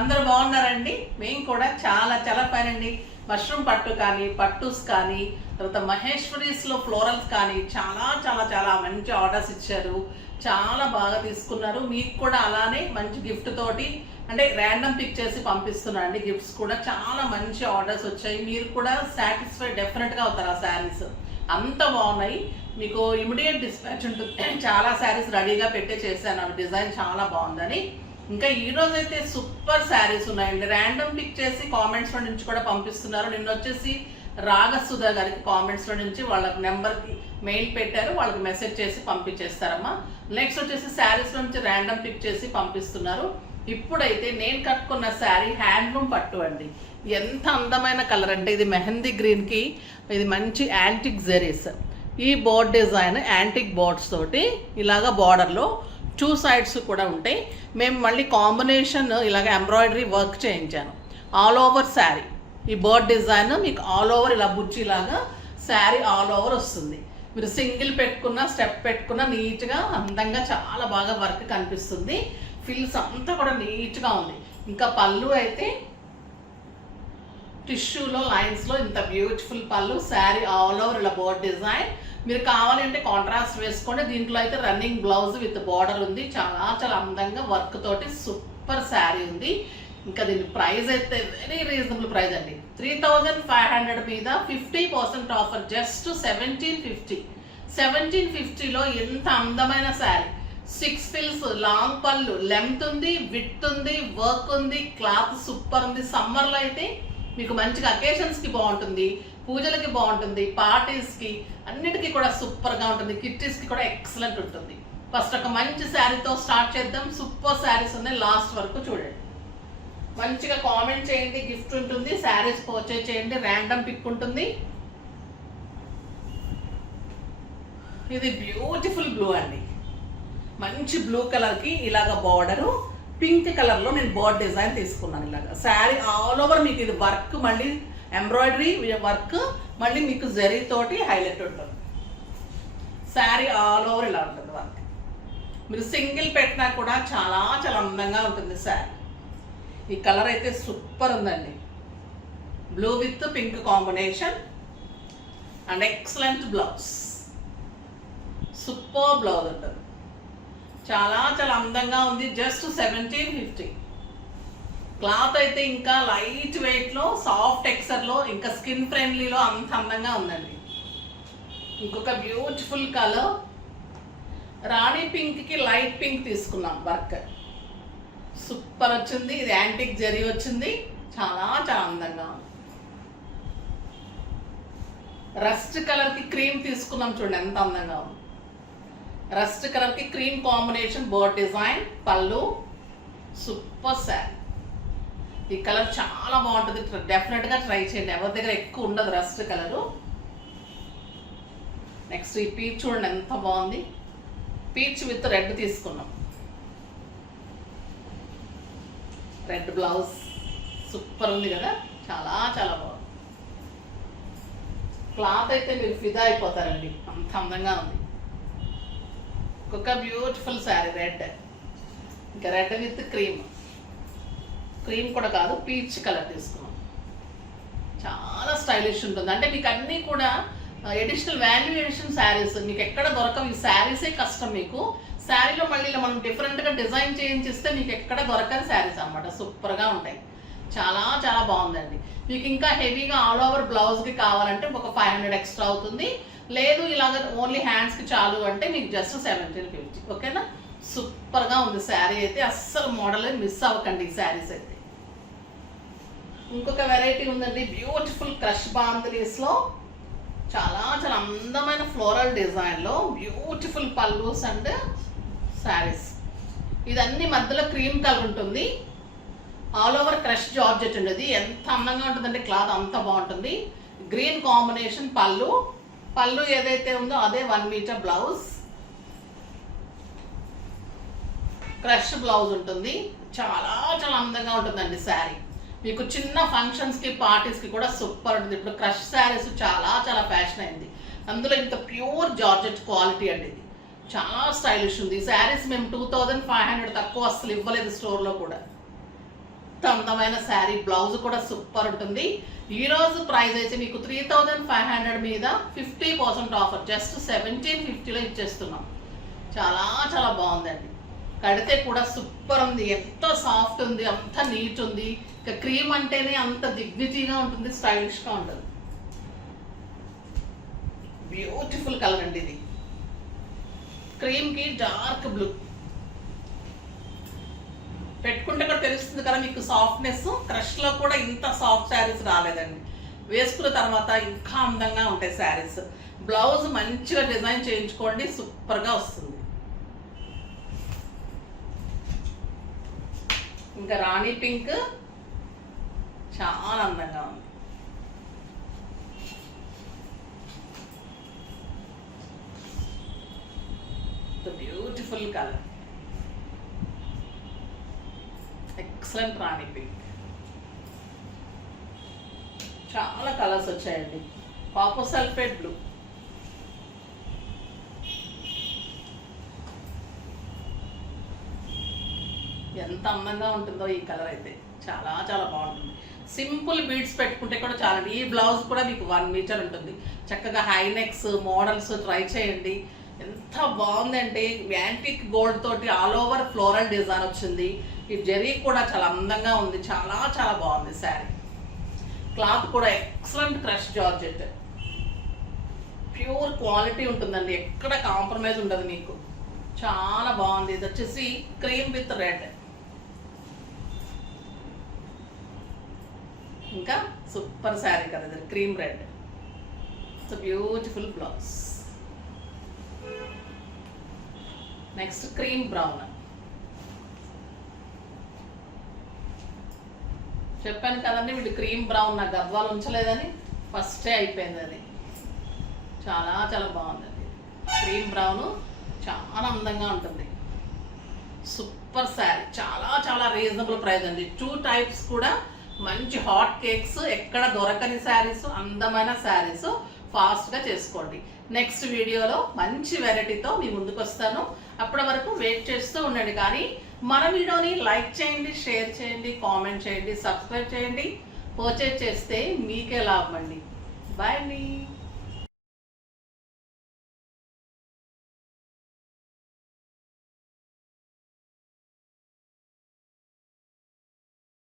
అందరూ బాగున్నారండి. మేము కూడా చాలా చాలా ఫైన్ అండి. మష్రూమ్ పట్టు కానీ పట్టుస్ కానీ తర్వాత మహేశ్వరీస్లో ఫ్లోరల్స్ కానీ చాలా చాలా చాలా మంచి ఆర్డర్స్ ఇచ్చారు. చాలా బాగా తీసుకున్నారు. మీకు కూడా అలానే మంచి గిఫ్ట్ తోటి అంటే ర్యాండమ్ పిక్ చేసి పంపిస్తున్నాను అండి. గిఫ్ట్స్ కూడా చాలా మంచి ఆర్డర్స్ వచ్చాయి. మీరు కూడా సాటిస్ఫై డెఫినెట్గా అవుతారు. ఆ శారీస్ అంత బాగున్నాయి. మీకు ఇమీడియట్ డిస్పాచ్ ఉంటుంది. చాలా శారీస్ రెడీగా పెట్టే చేశాను. అవి డిజైన్ చాలా బాగుందని. ఇంకా ఈరోజు అయితే సూపర్ శారీస్ ఉన్నాయండి. ర్యాండమ్ పిక్ చేసి కామెంట్స్లో నుంచి కూడా పంపిస్తున్నారు. నిన్న వచ్చేసి రాగసుధా గారికి కామెంట్స్లో నుంచి వాళ్ళ నెంబర్కి మెయిల్ పెట్టారు. వాళ్ళకి మెసేజ్ చేసి పంపించేస్తారమ్మా. నెక్స్ట్ వచ్చేసి శారీస్ నుంచి ర్యాండమ్ పిక్ చేసి పంపిస్తున్నారు. ఇప్పుడైతే నేను కట్టుకున్న శారీ హ్యాండ్లూమ్ పట్టు అండి. ఎంత అందమైన కలర్ అంటే ఇది మెహందీ గ్రీన్కి ఇది మంచి యాంటిక్ జెరీస్. ఈ బోర్డ్ డిజైన్ యాంటిక్ బోర్డ్స్ తోటి ఇలాగ బార్డర్లో 2 సైడ్స్ కూడా ఉంటాయి. మేము మళ్ళీ కాంబినేషన్ ఇలాగ ఎంబ్రాయిడరీ వర్క్ చేయించాను. ఆల్ ఓవర్ శారీ ఈ బోర్డ్ డిజైన్ మీకు ఆల్ ఓవర్ ఇలా బుచ్చిలాగా శారీ ఆల్ ఓవర్ వస్తుంది. మీరు సింగిల్ పెట్టుకున్న స్టెప్ పెట్టుకున్న నీట్గా అందంగా చాలా బాగా వర్క్ కనిపిస్తుంది. ఫిల్స్ అంతా కూడా నీట్గా ఉంది. ఇంకా పళ్ళు అయితే టిష్యూలో లైన్స్లో ఇంత బ్యూటిఫుల్ పళ్ళు. శారీ ఆల్ ఓవర్ ఇలా బోర్డ్ డిజైన్. మీరు కావాలంటే కాంట్రాస్ట్ వేసుకోండి. దీంట్లో అయితే రన్నింగ్ బ్లౌజ్ విత్ బార్డర్ ఉంది. చాలా చాలా అందంగా వర్క్ తోటి సూపర్ శారీ ఉంది. ఇంకా దీని ప్రైస్ అయితే వెరీ రీజనబుల్ ప్రైస్ అండి. 3500 మీద 50% ఆఫర్ జస్ట్ 1750. 1750లో ఎంత అందమైన శారీ. 6 ఫిల్స్, లాంగ్ పళ్ళు, లెంత్ ఉంది, విడ్త్ ఉంది, వర్క్ ఉంది, క్లాత్ సూపర్ ఉంది. సమ్మర్లో అయితే మీకు మంచిగా అకేషన్స్కి బాగుంటుంది, పూజలకి బాగుంటుంది, పార్టీస్కి అన్నిటికీ కూడా సూపర్గా ఉంటుంది. కిట్టీస్కి కూడా ఎక్సలెంట్ ఉంటుంది. ఫస్ట్ ఒక మంచి శారీతో స్టార్ట్ చేద్దాం. సూపర్ శారీస్ ఉన్నాయి, లాస్ట్ వరకు చూడండి. మంచిగా కామెంట్ చేయండి, గిఫ్ట్ ఉంటుంది. శారీస్ పర్చేజ్ చేయండి, ర్యాండమ్ పిక్ ఉంటుంది. ఇది బ్యూటిఫుల్ బ్లూ అండి. మంచి బ్లూ కలర్కి ఇలాగ బార్డరు, పింక్ కలర్లో నేను బోర్డ్ డిజైన్ తీసుకున్నాను. ఇలాగ శారీ ఆల్ ఓవర్ మీకు ఇది వర్క్, మళ్ళీ ఎంబ్రాయిడరీ వర్క్, మళ్ళీ మీకు జరీ తోటి హైలైట్ ఉంటుంది. శారీ ఆల్ ఓవర్ ఇలా ఉంటుంది వర్క్. మీరు సింగిల్ పెట్టినా కూడా చాలా చాలా అందంగా ఉంటుంది శారీ. ఈ కలర్ అయితే సూపర్ ఉందండి. Blue with pink combination and excellent blouse. Super blouse ఉంటుంది. చాలా చాలా అందంగా ఉంది. జస్ట్ 1750. క్లాత్ అయితే ఇంకా లైట్ వెయిట్లో, సాఫ్ట్ టెక్స్చర్లో, ఇంకా స్కిన్ ఫ్రెండ్లీలో అంత అందంగా ఉందండి. ఇంకొక బ్యూటిఫుల్ కలర్ రాణి పింక్కి లైట్ పింక్ తీసుకున్నాం. వర్క్ సూపర్ వచ్చింది. ఇది యాంటిక్ జరీ వచ్చింది. చాలా చాలా అందంగా ఉంది. రస్ట్ కలర్కి క్రీమ్ తీసుకున్నాం. చూడండి ఎంత అందంగా ఉంది. రస్ట్ కలర్కి క్రీమ్ కాంబినేషన్ బోర్డ్ డిజైన్, పళ్ళు, సూపర్ శారీ. ఈ కలర్ చాలా బాగుంటుంది. డెఫినెట్గా ట్రై చేయండి. ఎవరి దగ్గర ఎక్కువ ఉండదు రస్ట్ కలరు. నెక్స్ట్ ఈ పీచ్ చూడండి ఎంత బాగుంది. పీచ్ విత్ రెడ్ తీసుకున్నాం. రెడ్ బ్లౌజ్ సూపర్ ఉంది కదా, చాలా చాలా బాగుంది. క్లాత్ అయితే మీరు ఫిదా అయిపోతారండి, అంత అందంగా ఉంది. ఒక బ్యూటిఫుల్ శారీ రెడ్. ఇంకా రెడ్ విత్ క్రీమ్, క్రీమ్ కూడా కాదు పీచ్ కలర్ తీసుకున్నాం. చాలా స్టైలిష్ ఉంటుంది. అంటే మీకు అన్నీ కూడా ఎడిషనల్ వాల్యూ ఎడిషన్ శారీస్ మీకు ఎక్కడ దొరకవు. ఈ శారీసే కష్టం మీకు. శారీలో మళ్ళీ మనం డిఫరెంట్గా డిజైన్ చేయించిస్తే మీకు ఎక్కడ దొరకని శారీస్ అన్నమాట. సూపర్గా ఉంటాయి. చాలా చాలా బాగుందండి. మీకు ఇంకా హెవీగా ఆల్ ఓవర్ బ్లౌజ్కి కావాలంటే ఒక 500 ఎక్స్ట్రా అవుతుంది. లేదు ఇలాగ ఓన్లీ హ్యాండ్స్కి చాలు అంటే మీకు జస్ట్ 1750. ఓకేనా. సూపర్గా ఉంది శారీ అయితే. అస్సలు మోడల్ మిస్ అవ్వకండి ఈ శారీస్ అయితే. ఇంకొక వెరైటీ ఉందండి. బ్యూటిఫుల్ క్రష్ బాందినీస్లో చాలా చాలా అందమైన ఫ్లోరల్ డిజైన్లో బ్యూటిఫుల్ పల్లూస్ అండ్ శారీస్. ఇదన్నీ మధ్యలో క్రీమ్ కలర్ ఉంటుంది. ఆల్ ఓవర్ క్రష్ జార్జెట్ ఉండేది. ఎంత అందంగా ఉంటుందంటే క్లాత్ అంత బాగుంటుంది. గ్రీన్ కాంబినేషన్ పళ్ళు. పళ్ళు ఏదైతే ఉందో అదే 1 మీటర్ బ్లౌజ్. క్రష్ బ్లౌజ్ ఉంటుంది. చాలా చాలా అందంగా ఉంటుందండి శారీ. మీకు చిన్న ఫంక్షన్స్కి పార్టీస్కి కూడా సూపర్ ఉంటుంది. ఇప్పుడు క్రష్ శారీస్ చాలా చాలా ఫ్యాషన్ అయింది. అందులో ఇంత ప్యూర్ జార్జెట్ క్వాలిటీ అండి. ఇది చాలా స్టైలిష్ ఉంది. ఈ శారీస్ మేము 2500 తక్కువ అస్సలు ఇవ్వలేదు స్టోర్లో కూడా. ఎంత అందమైన శారీ, బ్లౌజ్ కూడా సూపర్ ఉంటుంది. ఈ రోజు ప్రైస్ అయితే మీకు 3500 మీద 50% ఆఫర్, జస్ట్ 1750లో ఇచ్చేస్తున్నాం. చాలా చాలా బాగుందండి. కడితే కూడా సూపర్ ఉంది, ఎంత సాఫ్ట్ ఉంది, అంత నీట్ ఉంది. ఇక క్రీమ్ అంటేనే అంత డిగ్నిటీగా ఉంటుంది, స్టైలిష్గా ఉంటుంది. బ్యూటిఫుల్ కలర్ అండి ఇది. క్రీమ్కి డార్క్ బ్లూ పెట్టుకుంటే కూడా తెలుస్తుంది కదా మీకు సాఫ్ట్నెస్. క్రష్లో కూడా ఇంత సాఫ్ట్ శారీస్ రాలేదండి. వేసుకున్న తర్వాత ఇంకా అందంగా ఉంటాయి శారీస్. బ్లౌజ్ మంచిగా డిజైన్ చేయించుకోండి, సూపర్గా వస్తుంది. ఇంకా రాణి పింక్ చాలా అందంగా ఉంది. బ్యూటిఫుల్ కలర్, ఎక్సలెంట్ రాణి పింక్. చాలా కలర్స్ వచ్చాయండి. కాపర్ సల్ఫేట్ బ్లూ, ఎంత అందంగా ఉంటుందో ఈ కలర్ అయితే. చాలా చాలా బాగుంటుంది. సింపుల్ బీడ్స్ పెట్టుకుంటే కూడా చాలండి. ఈ బ్లౌజ్ కూడా మీకు 1 మీటర్ ఉంటుంది. చక్కగా హైనెక్స్ మోడల్స్ ట్రై చేయండి. ఎంత బాగుందంటే యాంటిక్ గోల్డ్ తోటి ఆల్ ఓవర్ ఫ్లోరల్ డిజైన్ వచ్చింది. ఈ జరీ కూడా చాలా అందంగా ఉంది. చాలా చాలా బాగుంది శారీ. క్లాత్ కూడా excellent crush georgette, pure quality ఉంటుందండి, ఎక్కడ కాంప్రమైజ్ ఉండదు మీకు. చాలా బాగుంది. ఇది వచ్చేసి క్రీమ్ విత్ రెడ్. ఇంకా సూపర్ శారీ కదా ఇది, cream red. It's beautiful blouse. Next cream brown. చెప్పాను కదండి వీడు క్రీమ్ బ్రౌన్, నా గద్వాలు ఉంచలేదని ఫస్టే అయిపోయింది అది. చాలా చాలా బాగుందండి. క్రీమ్ బ్రౌన్ చాలా అందంగా ఉంటుంది. సూపర్ శారీ, చాలా చాలా రీజనబుల్ ప్రైస్ అండి. 2 టైప్స్ కూడా మంచి హాట్ కేక్స్, ఎక్కడ దొరకని శారీస్, అందమైన శారీస్. ఫాస్ట్గా చేసుకోండి. నెక్స్ట్ వీడియోలో మంచి వెరైటీతో మీ ముందుకు వస్తాను. అప్పటి వరకు వెయిట్ చేస్తూ ఉండండి. కానీ మన వీడియోని లైక్ చేయండి, షేర్ చేయండి, కామెంట్ చేయండి, సబ్స్క్రైబ్ చేయండి. పర్చేజ్ చేస్తే మీకే లాభం అండి. బాయ్ అండి.